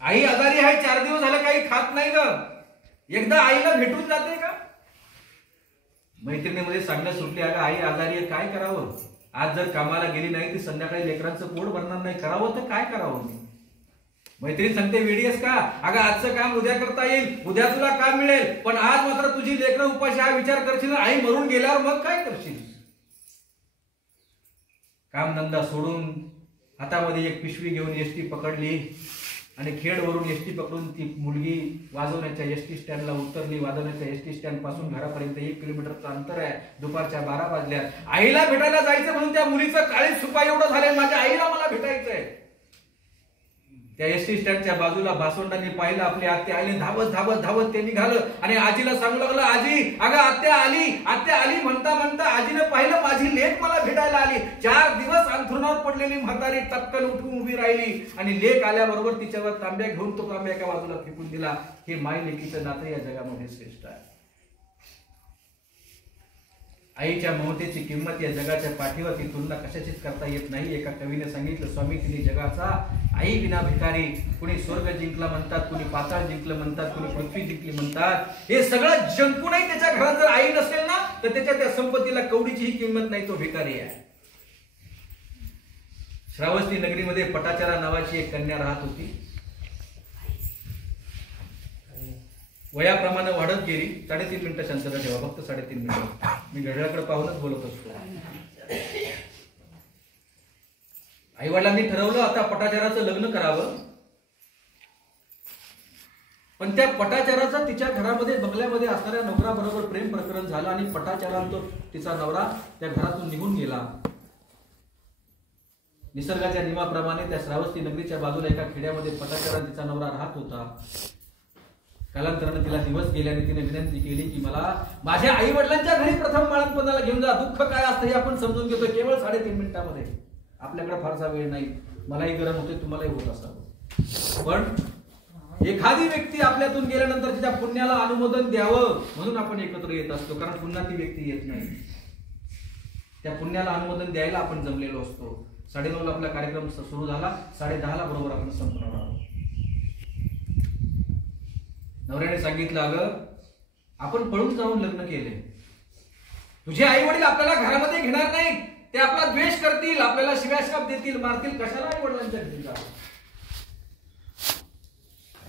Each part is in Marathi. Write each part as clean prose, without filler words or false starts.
आई आजारी आहे, 4 दिवस झाले काही खात नाही ग. एकदा आईला भेटून जाते का? मैत्रिणीमध्ये सांगण्यास सुटली, अगं आई आजारी आहे, काय करावं? आज जर कामाला गेली नाही तर संध्याकाळी लेकरांचं पोट भरणार नाही, करावं तर काय करावं? मी मैत्रीण सांगते, वेडीस का? अगं आजचं काम उद्या करता येईल, उद्या तुला काम मिळेल, पण आज मात्र तुझी लेकरं उपाशी, हा विचार करशील. आई मरून गेल्यावर मग काय करशील? कामधंदा सोडून हातामध्ये एक पिशवी घेऊन एसटी पकडली आणि खेडवरून एसटी पकडून ती मुलगी वाजवण्याच्या एसटी स्टँडला उतरली. वाजवण्याच्या एसटी स्टँड पासून घरापर्यंत 1 किलोमीटरचं अंतर आहे. दुपारच्या 12 वाजल्या. आईला भेटायला जायचं म्हणून त्या मुलीचं काळीज सुपा एवढं झालंय, माझ्या आईला मला भेटायचंय. त्या एसटी स्टँडच्या बाजूला भासवंडांनी पाहिलं, आपली आत्या आली. धावत धावत धावत ते निघालं आणि आजीला सांगू लागलं, आजी अगं आत्या आली म्हणता म्हणता आजीने पाहिलं, माझी लेक मला भेटायला आली. 4 दिवस अंथरुणावर पडलेली म्हातारी टक्कन उठून उभी राहिली आणि लेक आल्याबरोबर तिच्यावर तांब्या घेऊन तो तांब्या एका बाजूला फेकून दिला. हे माय लेकीचं नातं या जगामध्ये श्रेष्ठ आहे. आईच्या ममतेची किंमत या जगाच्या पाठीवर ती तुलना कशाचीच करता येत नाही. एका कवीने सांगितलं, स्वामी तिने जगाचा आई विना भिकारी. कुणी स्वर्ग जिंकला म्हणतात, कुणी पाताळ जिंकलं म्हणतात, कुणी पृथ्वी जिंकली म्हणतात. हे सगळं जिंकूनही त्याच्या घरात जर आई नसेल ना, तर त्याच्या त्या संपत्तीला कवडीचीही किंमत नाही, तो भिकारी आहे. श्रावस्ती नगरीमध्ये पटाचारा नावाची एक कन्या राहत होती. वयाप्रमाणे वाढत गेली. 3.5 मिनिटं शांतता ठेवा, फक्त 3.5 मिनिटं. मी घड्याळाकडे पाहूनच बोलत असतो. आई वडिलांनी ठरवलं आता पटाचाराचं लग्न करावं. पण त्या पटाचाराचं तिच्या घरामध्ये बंगल्यामध्ये असणाऱ्या नवऱ्याबरोबर प्रेम प्रकरण झालं आणि पटाचारानं तिचा नवरा त्या घरातून निघून गेला. निसर्गाच्या नियमाप्रमाणे त्या श्रावस्ती नगरीच्या बाजूला एका खेड्यामध्ये पटाचारानं तिचा नवरा राहत होता. कालांतराने तिला दिवस गेल्याने तिने विनंती केली की मला माझ्या आई वडिलांच्या घरी प्रथम बाळंतपणाला घेऊन जा. दुःख काय असतं हे आपण समजून घेतो केवळ 3.5 मिनिटांमध्ये. आपल्याकडे फारसा वेळ नाही. मलाही गरम होते, तुम्हालाही होत असावं. पण एखादी व्यक्ती आपल्यातून गेल्यानंतर तिच्या पुण्याला अनुमोदन द्यावं म्हणून आपण एकत्र येत असतो, कारण पुन्हा ती व्यक्ती येत नाही. त्या पुण्याला अनुमोदन द्यायला आपण जमलेलो असतो. 9:30 आपला कार्यक्रम सुरू झाला, 10:30 बरोबर आपण संपणार आहोत. नवऱ्याने सांगितलं, अगं आपण पळून जाऊन लग्न केले. तुझे आई वडील आपल्याला घरामध्ये घेणार नाही, ते आपला द्वेष करतील, आपल्याला शिव्याशाप देतील, मारतील. कशाला आई वडिलांच्या घरी जावं?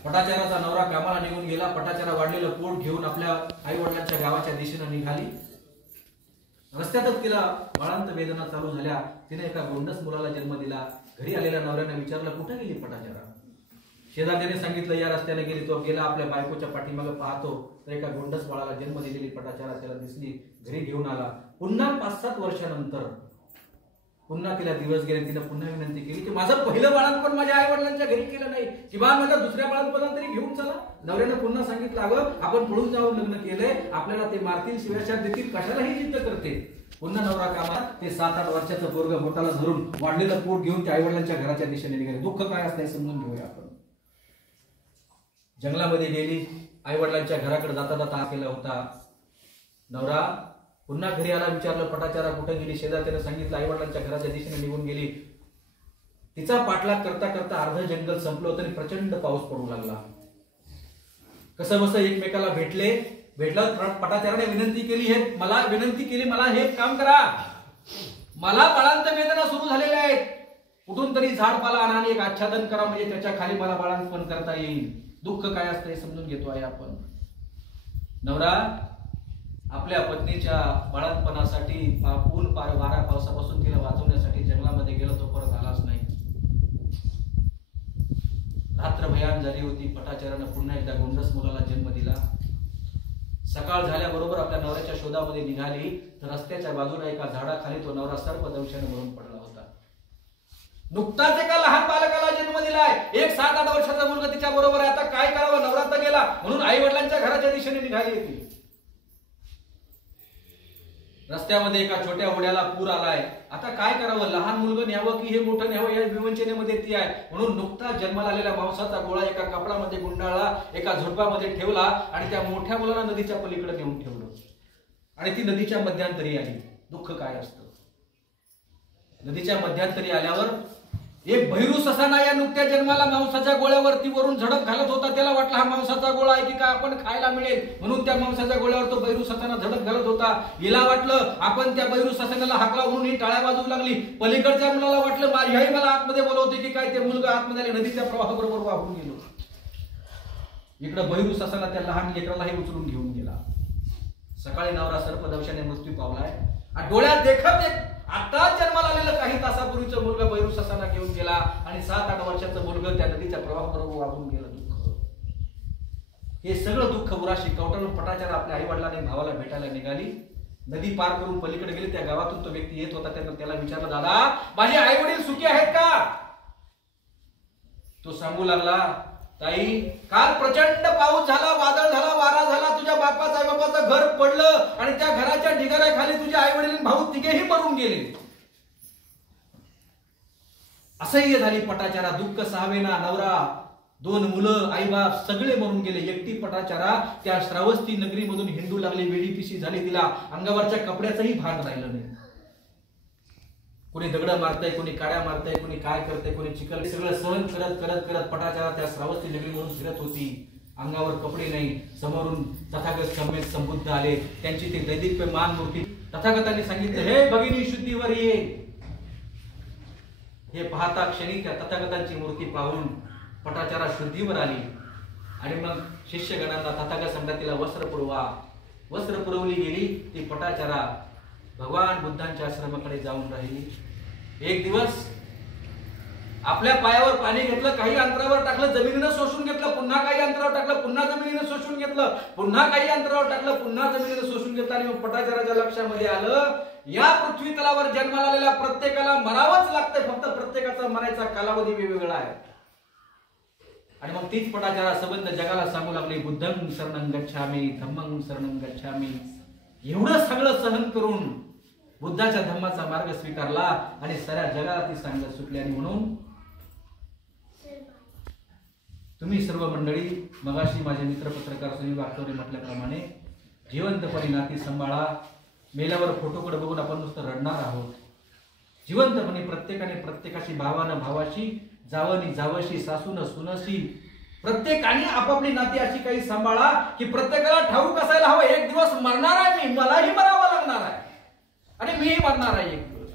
पटाचाराचा नवरा कामाला निघून गेला. पटाचारा वाढलेलं पोट घेऊन आपल्या आई वडिलांच्या गावाच्या दिशेने निघाली. रस्त्यातच तिला बाळांत वेदना चालू झाल्या. तिने एका गोंडस मुलाला जन्म दिला. घरी आलेल्या नवऱ्याने विचारलं, कुठे गेली पटाचारा? शेजाऱ्याने सांगितलं, या रस्त्याने गेली. तो गेला आपल्या बायकोच्या पाठीमागे पाहतो तर एका गोंडस बाळाला जन्म दिलेली पटाचारा त्याला दिसली. घरी घेऊन आला. पुन्हा 5-7 वर्षानंतर पुन्हा तिला दिवस गेले. तिने पुन्हा विनंती केली की माझं पहिलं बाळंतपण माझ्या आई वडिलांच्या घरी केलं नाही, किंवा माझ्या दुसऱ्या बाळंतपणात तरी घेऊन चला. नवऱ्याने पुन्हा सांगितलं, अगं आपण पळून जाऊन लग्न केलंय, आपल्याला ते मारतील, शिव्याशाप देतील, कशालाही जिद्द करते. पुन्हा नवरा कामात. ते 7-8 वर्षाचं पोरग मोठाला धरून वाढलेलं पोट घेऊन त्या आई वडिलांच्या घराच्या दिशेने निघाले. दुःख काय असतं समजून घेऊया आपण. जंगलामध्ये गेली. आई वडिलांच्या घराकडे जाता जाता केला होता. नवरा पुन्हा घरी आला. विचारलं, पटाचारा कुठे गेली? शेजारच्याने सांगितलं, आई वडिलांच्या घराच्या दिशेने निघून गेली. तिचा पाठलाग करता करता अर्ध जंगल संपलं होतं आणि प्रचंड पाऊस पडू लागला. कसं बसं एकमेकाला भेटलं. पटाचाराने विनंती केली, मला हे काम करा, मला बाळांत वेदना सुरू झालेल्या आहेत, कुठून तरी झाडपाला आणा आणि एक आच्छादन करा, म्हणजे त्याच्या खाली मला बाळांतपण करता येईल. दुःख काय असतं हे समजून घेतो आहे आपण. नवरा आपल्या पत्नीच्या बाळंतपणासाठी ऊन वारा पावसापासून तिला वाचवण्यासाठी जंगलामध्ये गेला. तो परत आलाच नाही. रात्र भयान झाली होती. पटाचारानं पुन्हा एकदा गोंडस मुलाला जन्म दिला. सकाळ झाल्याबरोबर आपल्या नवऱ्याच्या शोधामध्ये निघाली तर रस्त्याच्या बाजूला एका झाडाखाली तो नवरा सर्पदंशाने मरून पडला होता. नुकताच एका लहान बालकाला जन्म दिलाय. एक 7-8 वर्षाचा मुलगा तिच्या बरोबर आहे. आता काय करावं? नवरा तर गेला म्हणून आई वडिलांच्या घराच्या दिशेने निघाली होती. रस्त्यामध्ये एका छोट्या होड्याला पूर आलाय. आता काय करावं? लहान मुलगा न्यावं की हे मोठं न्यावं या विवंचनेमध्ये ती आहे. म्हणून नुकताच जन्माला आलेल्या मांसाचा गोळा एका कपडामध्ये गुंडाळला, एका झोपामध्ये ठेवला आणि त्या मोठ्या मुलाला नदीच्या पलीकडे नेऊन ठेवलं आणि ती नदीच्या मध्यांतरी आली. दुःख काय असतं? नदीच्या मध्यांतरी आल्यावर एक भैरू ससाना या नुकत्या जन्माला मांसाच्या गोळ्यावरती वरून झडप घालत होता. त्याला वाटलं हा मांसाचा गोळा आहे की काय आपण खायला मिळेल, म्हणून त्या मांसाच्या गोळ्यावर तो भैरू ससाना झडप घालत होता. हिला वाटलं आपण त्या भैरू ससानाला हाकला म्हणून ही टाळ्या वाजवू लागली. पलीकडच्या मुलाला वाटलं माझी आई मला आतमध्ये बोलवते की काय. ते मुलगा आतमध्ये नदीच्या प्रवाहाबरोबर वाहून गेलो. इकडे भैरू ससाना त्या लहान लेकरालाही उचलून घेऊन गेला. सकाळी नवरा सर्पदंशाने मृत्यू पावलाय. डोळ्यात देखत एक आता जन्माला आलेलं काही तासापूर्वीचं मुलगा भैरू ससाना घेऊन गेला आणि 7-8 वर्षाचं मुलगा त्या नदीच्या प्रवाहाबरोबर वाहून गेलं. दुःख, हे सगळं दुःख उराशी कवटाळून पटाचार आपल्या आई वडिलांनी भावाला भेटायला निघाली. नदी पार करून पलीकडे गेली. त्या गावातून तो व्यक्ती येत होता. त्याला विचारलं, दादा माझे आई वडील सुखी आहेत का? तो सांगू लागला, ताई काल प्रचंड पाऊस झाला, वादळ झाला, वारा झाला, तुझ्या बापाचं आई बाबाचं घर पडलं आणि त्या घराच्या ढिगाऱ्याखाली तुझे आई वडील भाऊ तिघेही मरून गेले. असह्य झाली पटाचारा. दुःख सहावेना. नवरा, 2 मुलं, आई बाप सगळे मरून गेले. एकटी पटाचारा त्या श्रावस्ती नगरी मधून हिंडू लागली. वेडी पिशी झाली. तिला अंगावरच्या कपड्याचंही भान राहिलं नाही. कोणी दगड मारतय, कोणी काड्या मारतय, कोणी काय करतय, कोणी चिखल, सगळं सहन करत करत करत पटाचारा त्या श्रावस्ती नगरीवरून फिरत होती. अंगावर कपडे नाही. समोरून तथागत समेत संबुद्ध आले. त्यांची ती दैदिप्यमान मूर्ती. तथागतांनी सांगितलं, हे भगिनी शुद्धीवर ये. हे पाहता क्षणी त्या तथागतांची मूर्ती पाहून पटाचारा शुद्धीवर आली. आणि मग शिष्यगणांना तथागत सांगतात तिला वस्त्र पुरवा. वस्त्र पुरवली गेली. ती पटाचारा भगवान बुद्धांच्या आश्रमाकडे जाऊन राहिली. एक दिवस आपल्या पायावर पाणी घेतलं, काही अंतरावर टाकलं, जमिनीनं शोषून घेतलं, पुन्हा काही अंतरावर टाकलं, पुन्हा जमिनीनं शोषून घेतलं, पुन्हा काही अंतरावर टाकलं, पुन्हा जमिनीनं शोषून घेतलं. आणि मग पटाचाराच्या लक्षामध्ये आलं, या पृथ्वी तलावर जन्माला आलेल्या प्रत्येकाला मरावंच लागतंय. फक्त प्रत्येकाचा मरायचा कालावधी वेगवेगळा आहे. आणि मग तीच पटाचारा संबंध जगाला सांगू लागली, बुद्धं शरणं गच्छामि, धम्मं शरणं गच्छामि. एवढं सगळं सहन करून बुद्धाच्या धम्माचा मार्ग स्वीकारला आणि साऱ्या जगाला ती सांगत सुटली. आणि म्हणून तुम्ही सर्व मंडळी, मगाशी माझे मित्र पत्रकार सुनील वाकचौरे म्हटल्याप्रमाणे जिवंतपणे नाती सांभाळा. मेल्यावर फोटोकडे बघून आपण नुसतं रडणार आहोत. जिवंतपणे प्रत्येकाने प्रत्येकाशी, भावानं भावाशी, जावनी जावशी, सासून सुनशी, प्रत्येकाने आपापली नाती अशी काही सांभाळा की प्रत्येकाला ठाऊक असायला हवं, एक दिवस मरणार आहे मी, मलाही मरावं लागणार आहे आणि मीही मरणार आहे एक दिवस.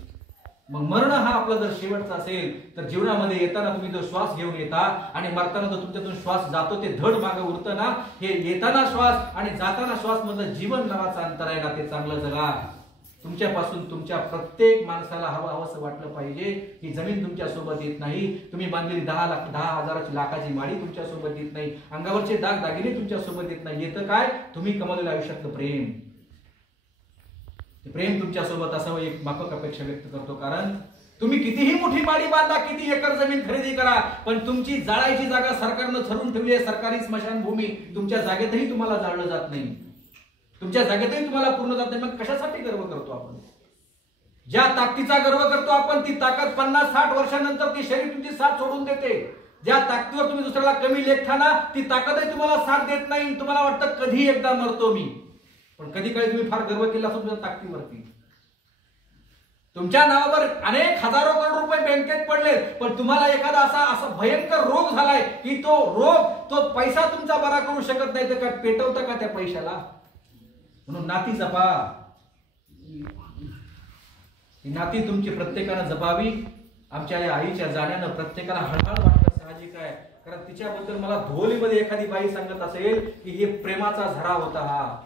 मग मरण हा आपला जर शेवटचा असेल तर जीवनामध्ये येताना तुम्ही जो श्वास घेऊन येता आणि मरताना जो तुमच्यातून श्वास जातो ते धड मागे उरतं ना, हे येताना श्वास आणि जाताना श्वास मधलं जीवन नावाचं अंतर आहे ना, ते चांगलं जगा. तुमच्यापासून तुमच्या प्रत्येक माणसाला हवंसं वाटलं पाहिजे की जमीन तुमच्या सोबत येत नाही, तुम्ही बांधलेली 10,000 लाखाची माडी तुमच्या सोबत येत नाही, अंगावरचे दाग दागिने तुमच्या सोबत येत नाही. येतं काय? तुम्ही कमावलेलं आयुष्यातलं प्रेम. प्रेम तुमच्या सोबत असावं एक माफक अपेक्षा व्यक्त करतो. कारण तुम्ही कितीही मोठी माडी बांधा, किती एकर जमीन खरेदी करा, पण तुमची जाळायची जागा सरकारनं ठरवून ठेवली आहे, सरकारी स्मशानभूमी. तुमच्या जागेतही तुम्हाला जाळलं जात नाही, तुमच्या जागेतही तुम्हाला पूर्ण जात नाही. मग कशासाठी गर्व करतो आपण? ज्या ताकदीचा गर्व करतो आपण, ती ताकद 50-60 वर्षांनंतर ती शरीर तुमची साथ सोडून देते. ज्या ताकदीवर तुम्ही दुसऱ्याला कमी लेखता ना, ती ताकदही तुम्हाला साथ देत नाही. तुम्हाला वाटतं कधी एकदा मरतो मी, पण कधी काळी तुम्ही फार गर्व केला असतो तुमच्या ताकदीवरती. तुमच्या नावावर अनेक हजारो करोड रुपये बँकेत पडले, पण तुम्हाला एखादा असा भयंकर रोग झालाय की तो रोग, तो पैसा तुमचा बरा करू शकत नाही, तर काय पेटवता का त्या पैशाला? म्हणून नाती जपा. ही नाती तुमची प्रत्येकानं जपावी. आमच्या या आईच्या जाण्यानं प्रत्येकाला हळहळ वाटणं साहजिक आहे. कारण तिच्याबद्दल मला धोलीमध्ये एखादी बाई सांगत असेल की हे प्रेमाचा झरा होता. हा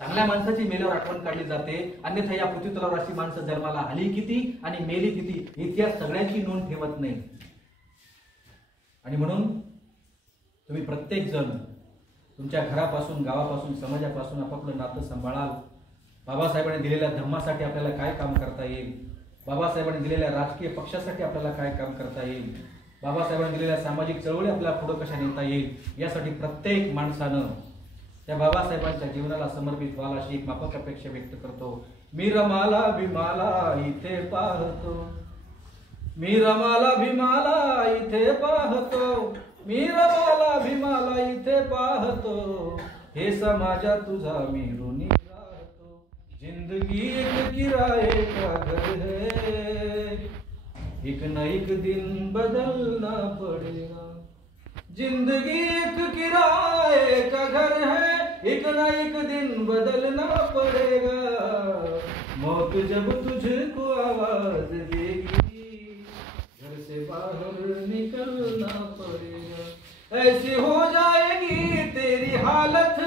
चांगल्या माणसाची मेल्यावर आठवण काढली जाते, अन्यथा या पृथ्वी तलावर अशी माणसं जन्माला आली किती आणि मेली किती, इतिहास सगळ्यांची नोंद ठेवत नाही. आणि म्हणून तुम्ही प्रत्येक जण तुमच्या घरापासून, गावापासून, समाजापासून आपापलं नातं सांभाळाल. बाबासाहेबांनी दिलेल्या धम्मासाठी आपल्याला काय काम करता येईल, बाबासाहेबांनी दिलेल्या राजकीय पक्षासाठी आपल्याला काय काम करता येईल, बाबासाहेबांनी दिलेल्या सामाजिक चळवळी आपल्याला पुढे कशा नेता येईल, यासाठी प्रत्येक माणसानं त्या बाबासाहेबांच्या जीवनाला समर्पित व्हायला अशी एक माफक अपेक्षा व्यक्त करतो. मी रमाला भीमाला इथे पाहतो, मी रमाला भीमाला इथे पाहतो, मी रमाला भीमाला इथे पाहतो, हे समाजा तुझा मी ऋणी राहतो, जिंदगी एक किराए का घर है, एक न एक दिन बदलना पड़ेगा। जिंदगी एक किराए का घर है, एक न एक दिन बदलना पड़ेगा। मौत जब तुझको आवाज देगी, घर से बाहर निकलना पड़ेगा। ऐसी हो जाएगी तेरी हालत,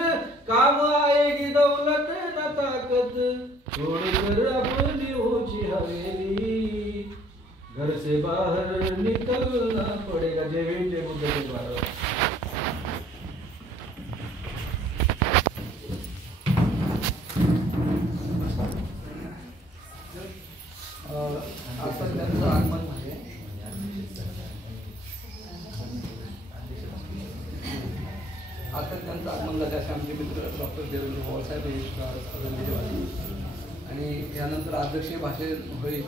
काम आएगी दौलत न ताकत, छोड़कर अपनी ऊंची हवेली, घर से बाहर निकलना पड़ेगा। जय हिंद, जय बुद्ध, जय भारत। आता त्यांचं आगमन आहे, आता त्यांचं आगमन झाले असे आमचे मित्र डॉक्टर देवेंद्र पवारसाहेब हे आणि यानंतर अध्यक्षीय भाषण होईल।